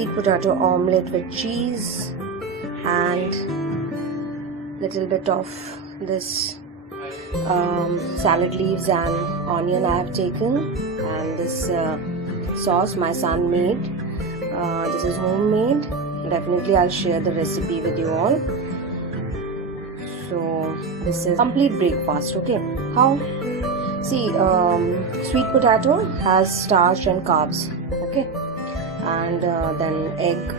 sweet potato omelette with cheese and little bit of this salad leaves and onion I have taken, and this sauce my son made. This is homemade. Definitely I'll share the recipe with you all. So this is complete breakfast. Okay, how? See, sweet potato has starch and carbs. Okay, and then egg,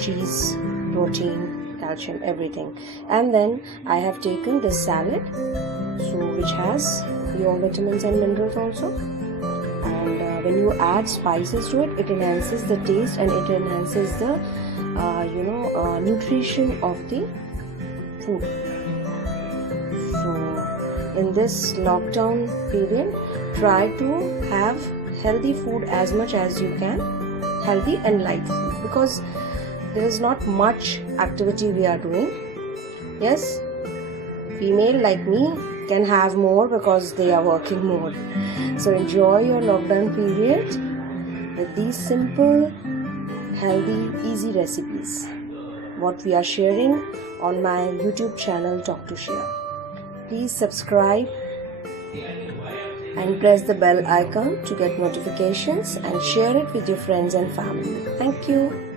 cheese, protein, calcium, everything. And then I have taken this salad, so which has your vitamins and minerals also. And when you add spices to it, it enhances the taste and it enhances the nutrition of the food. So in this lockdown period, try to have healthy food as much as you can, healthy and light food, because there is not much activity we are doing. Yes, female like me can have more because they are working more. So enjoy your lockdown period with these simple, healthy, easy recipes what we are sharing on my YouTube channel Talk to Share. Please subscribe and press the bell icon to get notifications and share it with your friends and family. Thank you.